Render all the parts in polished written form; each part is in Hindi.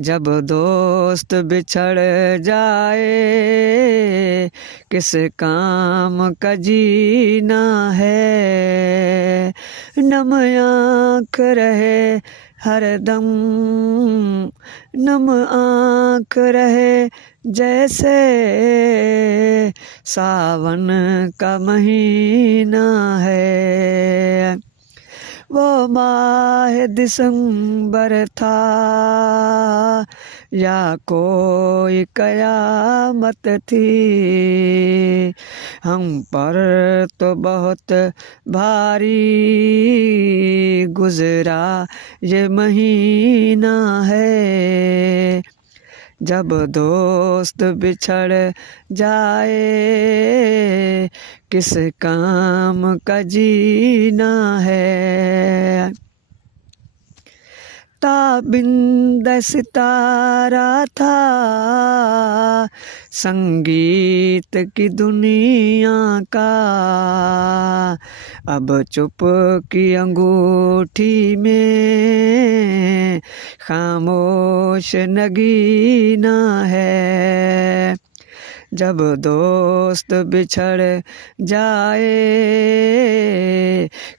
जब दोस्त बिछड़ जाए किस काम का जीना है। नम आँख रहे हरदम, नम आँख रहे जैसे सावन का महीना है। वो माह दिसंबर था या कोई कयामत थी, हम पर तो बहुत भारी गुजरा ये महीना है। जब दोस्त बिछड़ जाए किस काम का जीना है। ताबिंद सितारा था संगीत की दुनिया का, अब चुप की अंगूठी में खामोश नगीना है। जब दोस्त बिछड़ जाए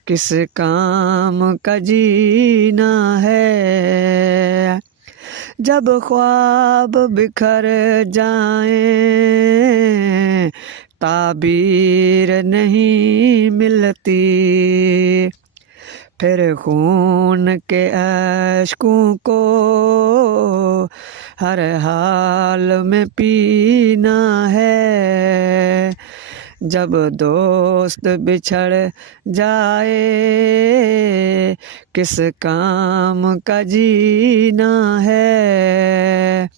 किस काम का जीना है। जब ख्वाब बिखर जाएं ताबीर नहीं मिलती, फिर खून के अश्कों को हर हाल में पीना है। जब दोस्त बिछड़ जाए किस काम का जीना है।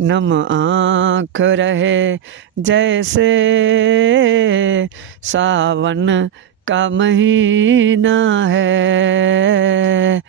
नम आँख रहे जैसे सावन का महीना है।